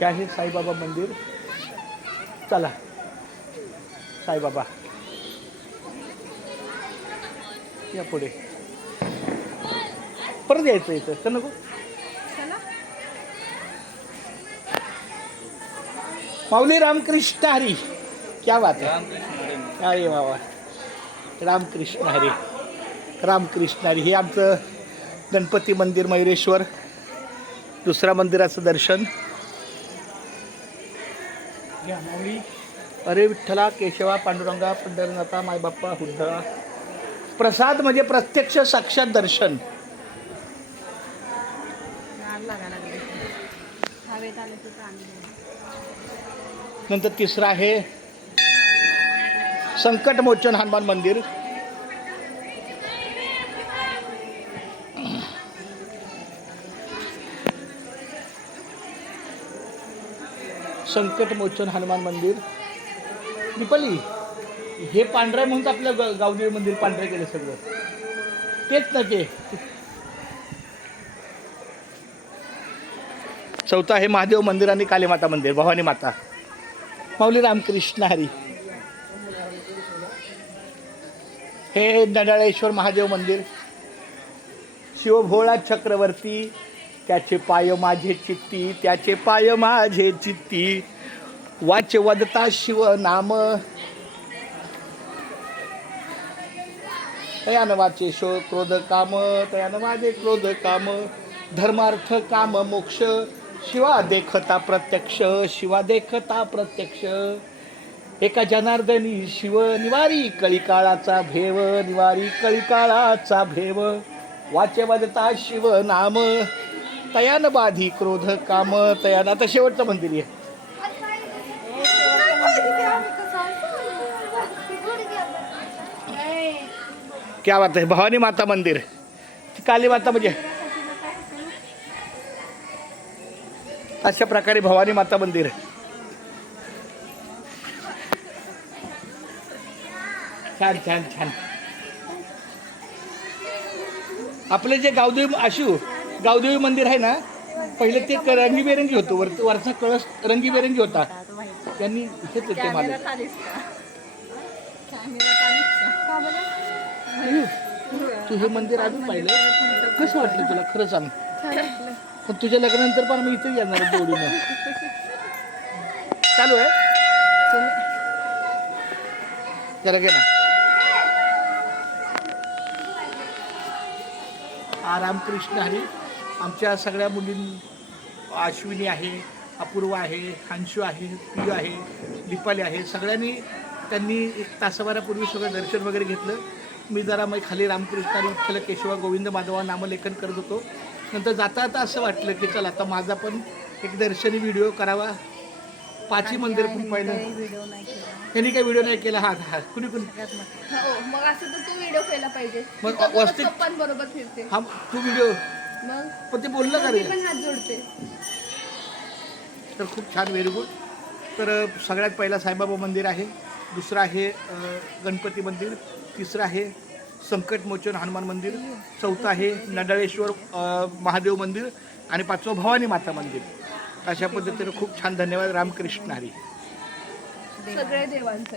हे आहे साईबाबा मंदिर? चला साईबाबा. या पुढे. परत यायचं इथं का नको माऊली रामकृष्ण हरी. क्या बात है. अरे बाबा. रामकृष्ण हरी. रामकृष्ण हरी. हे आमचं गणपती मंदिर मयुरेश्वर. दुसऱ्या मंदिराचं दर्शन. अरे विठ्ठला केशवा पांडुरंगा पंढरनाथा मायबाप्पा हुद्दा प्रसाद म्हणजे प्रत्यक्ष साक्षात दर्शन. नंतर तिसरं आहे संकटमोचन हनुमान मंदिर. संकटमोचन हनुमान मंदिर. दीपाली हे पांढरं म्हणून तर आपलं ग- गावदेवी मंदिर पांढरं केलं सगळं. तेच ना ते. चौथा हे महादेव मंदिर आणि कालीमाता मंदिर भवानी माता. माऊली रामकृष्ण हरी. हे नडाळेश्वर महादेव मंदिर. शिवभोळा चक्रवर्ती त्याचे पाय माझे चित्ती त्याचे पाय माझे चित्ती. वाच वदता शिव नाम. तयान वाचे शो क्रोध काम तयान वाजे क्रोध काम. धर्मार्थ काम मोक्ष शिवा देखता प्रत्यक्ष शिवा देखता प्रत्यक्ष. एका जनार्दनी शिव निवारी कळीकाळाचा भेव निवारी कळीकाळाचा भेव. वाचे वदता शिव नाम. तयान बाधी क्रोध काम तयान. आता शेवटचं मंदिर आहे. क्या बात आहे. भवानी माता मंदिर. काली माता म्हणजे? अशा प्रकारे भवानी माता मंदिर. छान छान छान. आपले जे गावदेव आशू गावदेवी मंदिर आहे ना पहिले ते क- रंगीबेरंगी होतं. वर वरचा कळस रंगीबेरंगी होता. त्यांनी इथेच येते मला? तू हे मंदिर अजून पाहिलं? कसं वाटलं तुला? खरं सांग. पण तुझ्या लग्नानंतर पण मी इथे येणार आहे जोडीनं चालू आहे? जरा घे ना. हा रामकृष्ण हरी. आमच्या सगळ्या मुलीं अश्विनी आहे अपूर्वा आहे हंशू आहे पियू आहे दीपाली आहे सगळ्यांनी त्यांनी एक तासाभरापूर्वी सगळं दर्शन वगैरे घेतलं. मी जरा मग खाली रामकृष्ण विठ्ठल केशवा गोविंद माधवा नामलेखन करत होतो. नंतर जाता जाता असं वाटलं की चला आता माझा पण एक दर्शनी व्हिडिओ करावा. पाचही मंदिर पण पाहिलं. त्यांनी काही व्हिडिओ नाही केला. हा हा कुणी कुणी? हो मग असं तर तू व्हिडिओ केला पाहिजे. मग फिरते. हा तू व्हिडिओ मग? पण ते बोललं का रे? मी पण हात जोडते. तर खूप छान व्हेरी गुड. तर सगळ्यात पहिला साईबाबा मंदिर आहे. दुसरं आहे गणपती मंदिर. तिसरं आहे संकटमोचन हनुमान मंदिर. चौथं आहे नडाळेश्वर महादेव मंदिर. आणि पाचवं भवानी माता मंदिर. अशा पद्धतीने खूप छान धन्यवाद रामकृष्ण हरी. सगळे देवांचं